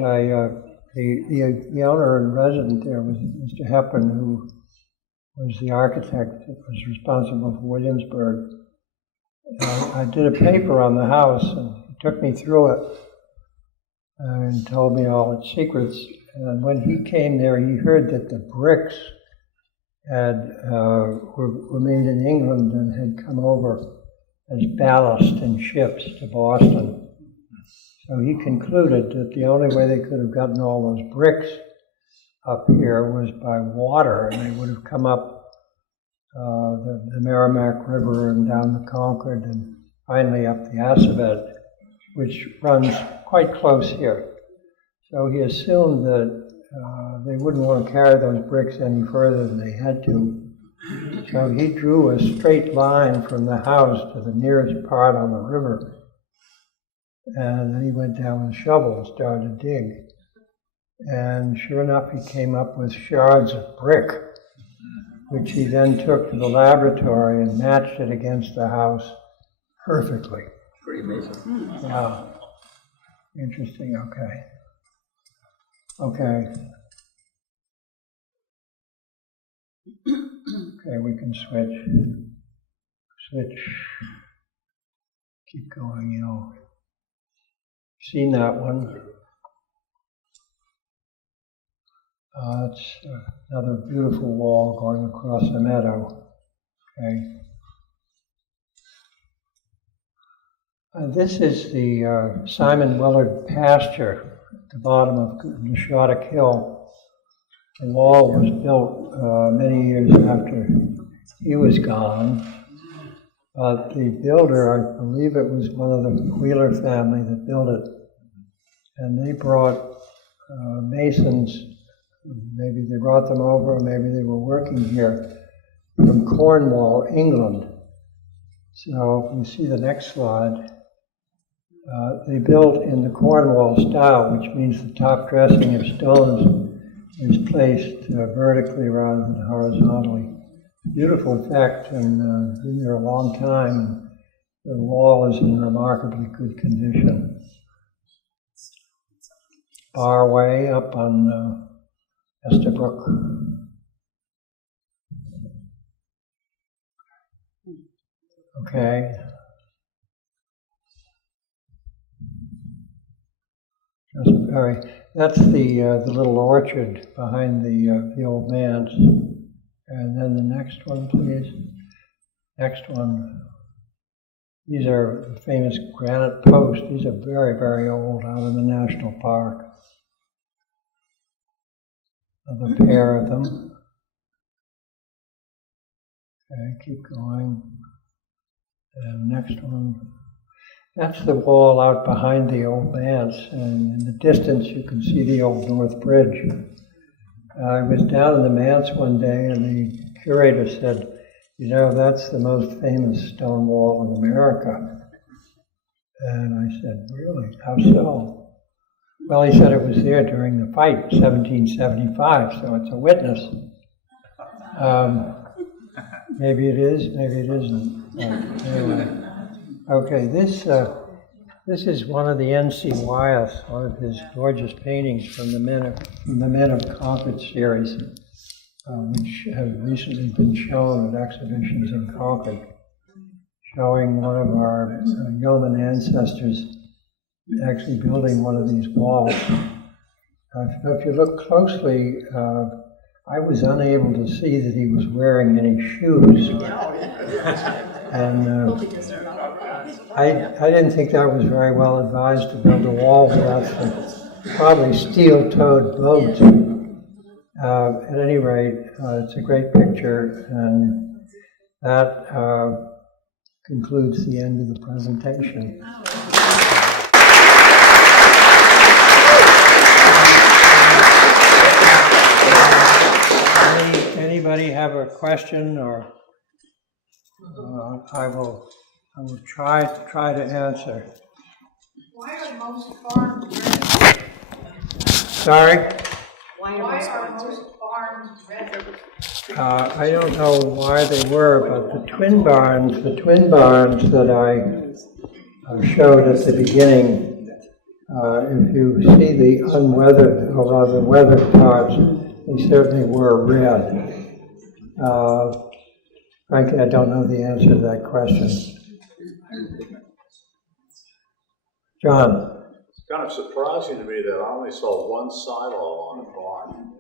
the owner and resident there was Mr. Heppen, who was the architect that was responsible for Williamsburg. I did a paper on the house, and he took me through it and told me all its secrets. And when he came there, he heard that the bricks were made in England and had come over as ballast in ships to Boston. So he concluded that the only way they could have gotten all those bricks up here was by water, and they would have come up the Merrimack River and down the Concord and finally up the Assabet, which runs quite close here. So he assumed that they wouldn't want to carry those bricks any further than they had to. So he drew a straight line from the house to the nearest part on the river. And then he went down with a shovel and started to dig. And sure enough, he came up with shards of brick, which he then took to the laboratory and matched it against the house perfectly. Pretty amazing. Yeah. Interesting, okay. Okay. Okay, we can switch. Keep going, you know. Seen that one? It's another beautiful wall going across a meadow. Okay. This is the Simon Willard pasture at the bottom of Neshotic Hill. The wall was built many years after he was gone. But the builder, I believe it was one of the Wheeler family that built it. And they brought masons, maybe they brought them over, maybe they were working here, from Cornwall, England. So if you see the next slide, they built in the Cornwall style, which means the top dressing of stones is placed vertically rather than horizontally. Beautiful effect, and been there a long time. The wall is in remarkably good condition. Barway up on Estabrook. Okay. That's the little orchard behind the old man's. And then the next one, please. Next one. These are the famous granite posts. These are very, very old, out in the national park. Another pair of them. Okay, keep going. And next one. That's the wall out behind the old manse, and in the distance you can see the old North Bridge. I was down in the manse one day, and the curator said, "You know, that's the most famous stone wall in America." And I said, "Really? How so?" Well, he said it was there during the fight, 1775, so it's a witness. Maybe it is, maybe it isn't. Anyway. Okay, this is one of the N.C. Wyeth, one of his gorgeous paintings from the Men of Concord series, which have recently been shown at exhibitions in Concord, showing one of our yeoman ancestors actually building one of these walls. If you look closely, I was unable to see that he was wearing any shoes. And I didn't think that was very well advised to build a wall without some probably steel-toed boots. At any rate, it's a great picture, and that concludes the end of the presentation. anybody have a question, or I will try to answer. Why are most farms red? Sorry? Why are most farms red? I don't know why they were, but the twin barns that I showed at the beginning, if you see the unweathered, or rather weathered parts, they certainly were red. Frankly, I don't know the answer to that question. John? It's kind of surprising to me that I only saw one silo on a barn.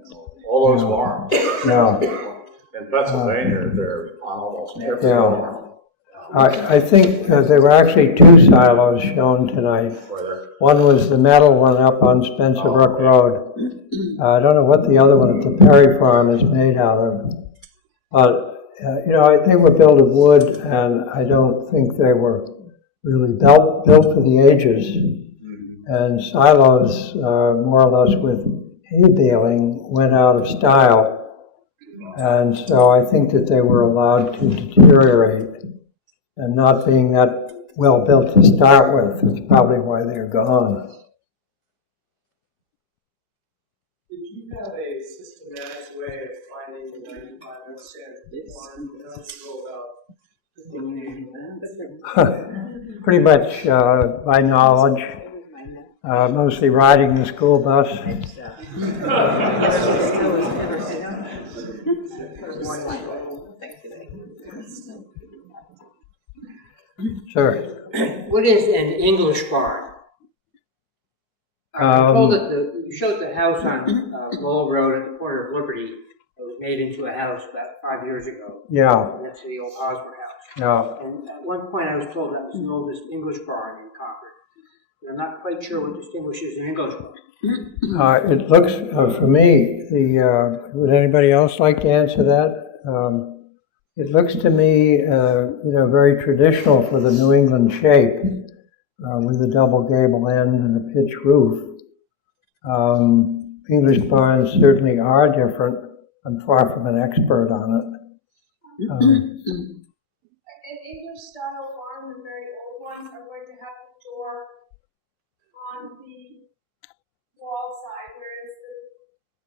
All those barns. Yeah. In Pennsylvania, they're on almost every Yeah. barn. I think there were actually two silos shown tonight. One was the metal one up on Spencer Brook Road. I don't know what the other one at the Perry Farm is made out of. But, they were built of wood, and I don't think they were really built for the ages. And silos, more or less with hay baling, went out of style. And so I think that they were allowed to deteriorate. And not being that well built to start with is probably why they're gone. Did you have a systematic way of finding the 95% farm that go about? Pretty much by knowledge, mostly riding the school bus. Sure. What is an English barn? I'm told that you showed the house on Lowell Road at the corner of Liberty. It was made into a house about 5 years ago. Yeah. Next to the old Hosmer house. Yeah. And at one point I was told that was the oldest English barn in Concord. But I'm not quite sure what distinguishes an English barn. It looks, for me, would anybody else like to answer that? It looks to me, very traditional for the New England shape, with a double gable end and a pitch roof. English barns certainly are different. I'm far from an expert on it. An English style barn, the very old ones, are going to have the door on the wall side, whereas the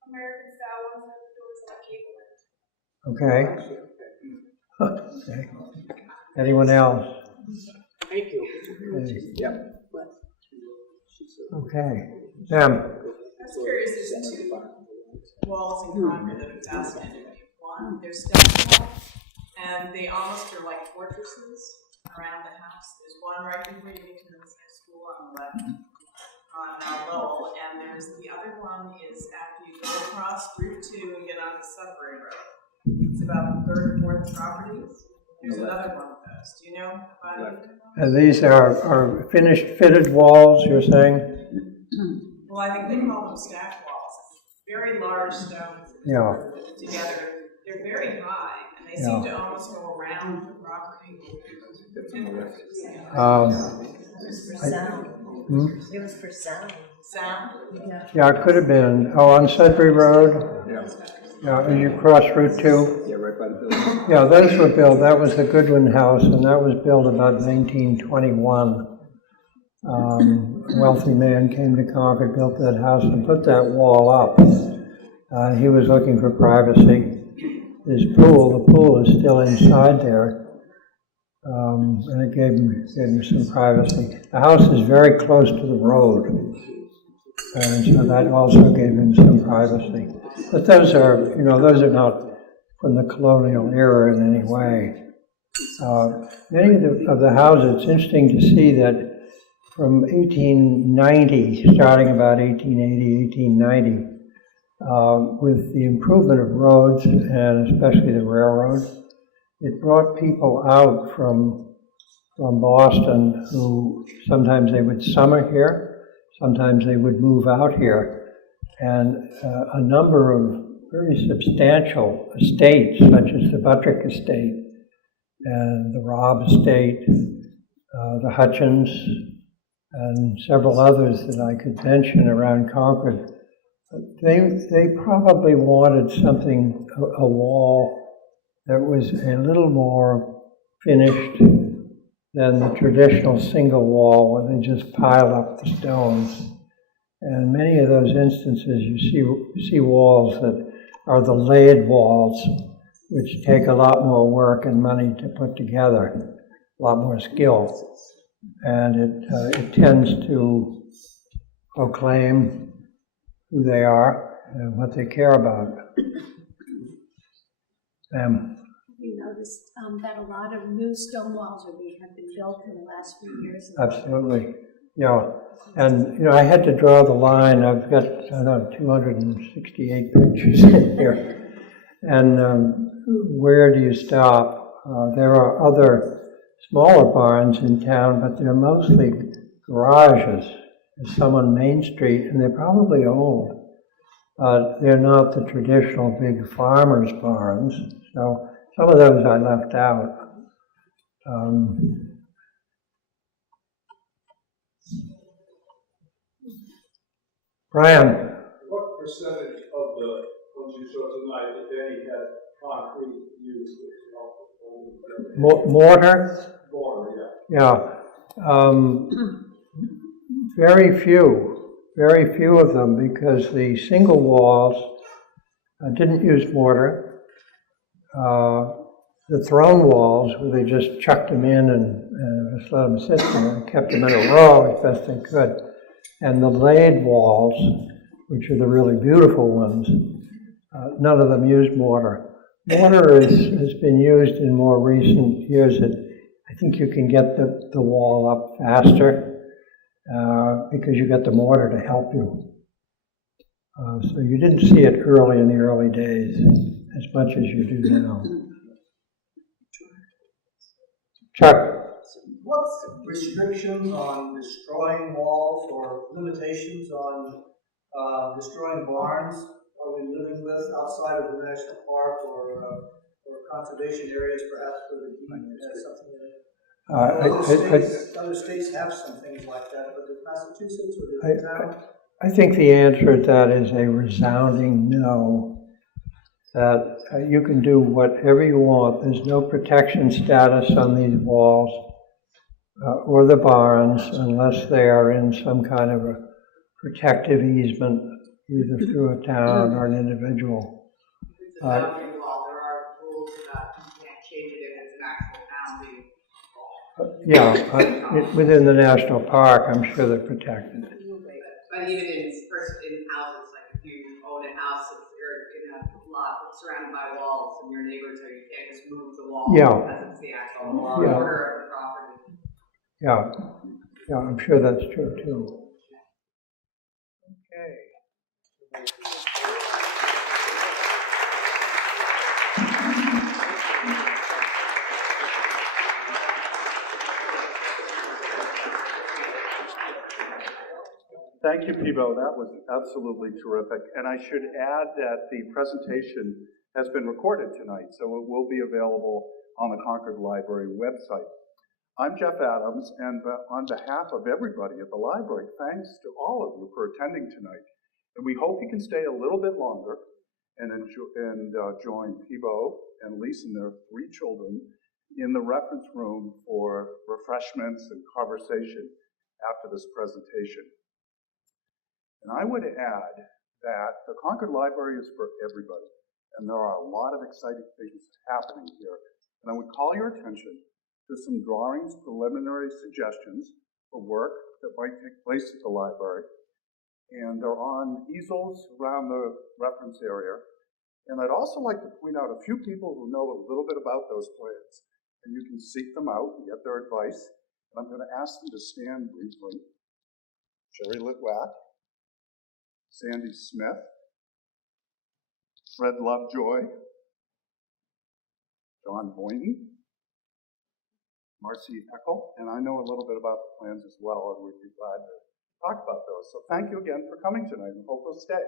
American style ones have the doors on the gable end. Okay. Okay. Anyone else? Thank you. Okay. Sam? I was curious, there's two walls in Concord that have fascinated me. One, they're stone walls, and they almost are like fortresses around the house. There's one right before you get to the school on the left, on Lowell, and there's the other one is after you go across Route 2 and get onto Sudbury Road. It's about the third or fourth property. There's another one of those. Do you know about it? And these are finished fitted walls, you're saying? Well, I think they call them stack walls. Very large stones Yeah. put together. They're very high, and they seem to almost go around the property. It was for sound. Sound? Yeah, it could have been. Oh, on Sudbury Road? Yeah, as you cross Route 2? Yeah, right by the building. Yeah, those were built. That was the Goodwin House, and that was built about 1921. A wealthy man came to Concord, built that house, and put that wall up. He was looking for privacy. His pool, the pool is still inside there, and it gave him some privacy. The house is very close to the road, and so that also gave him some privacy. But those are not from the colonial era in any way. Many of the houses, it's interesting to see that from 1890, starting about 1880, 1890, with the improvement of roads and especially the railroad, it brought people out from Boston who sometimes they would summer here, sometimes they would move out here. And a number of very substantial estates, such as the Buttrick estate and the Robb estate, the Hutchins, and several others that I could mention around Concord, They probably wanted something, a wall that was a little more finished than the traditional single wall where they just pile up the stones. And many of those instances you see walls that are the laid walls, which take a lot more work and money to put together, a lot more skill. And it tends to proclaim who they are and what they care about. You noticed that a lot of new stone walls have been built in the last few years. Absolutely, yeah. And, I had to draw the line. I've got, 268 pictures in here. And where do you stop? There are other smaller barns in town, but they're mostly garages. There's some on Main Street, and they're probably old. They're not the traditional big farmers' barns, so some of those I left out. Brian? What percentage of the ones you saw tonight, if any, had concrete used? Mortar? Mortar, yeah. Yeah. Very few of them, because the single walls didn't use mortar. The throne walls, where they just chucked them in and just let them sit there and kept them in a row as best they could. And the laid walls, which are the really beautiful ones, none of them used mortar. Mortar has been used in more recent years. I think you can get the wall up faster because you got the mortar to help you. So you didn't see it early in the early days as much as you do now. Chuck? What's restrictions on destroying walls or limitations on destroying barns are we living with outside of the national park or conservation areas perhaps where the deed has something in it? Other states have some things like that, but does Massachusetts or does the town? I think the answer to that is a resounding no. That you can do whatever you want. There's no protection status on these walls or the barns unless they are in some kind of a protective easement, either through a town or an individual. It's a boundary wall. There are rules that you can't change it if it's an actual boundary wall. Within the national park, I'm sure they're protected. But even in houses, like if you own a house or in a lot that's surrounded by walls and your neighbors, you can't just move the wall because it's the actual border of the property. Yeah, I'm sure that's true too. Okay. Thank you, Pivo. That was absolutely terrific. And I should add that the presentation has been recorded tonight, so it will be available on the Concord Library website. I'm Jeff Adams, and on behalf of everybody at the library, thanks to all of you for attending tonight. And we hope you can stay a little bit longer and join Pivo and Lisa and their 3 children in the reference room for refreshments and conversation after this presentation. And I would add that the Concord Library is for everybody, and there are a lot of exciting things happening here. And I would call your attention to some drawings, preliminary suggestions for work that might take place at the library. And they're on easels around the reference area. And I'd also like to point out a few people who know a little bit about those plans. And you can seek them out and get their advice. And I'm going to ask them to stand briefly. Sherry Litwack, Sandy Smith, Fred Lovejoy, John Boynton, Marcy Eckel, and I know a little bit about the plans as well, and we'd be glad to talk about those. So thank you again for coming tonight, and hope you'll stay.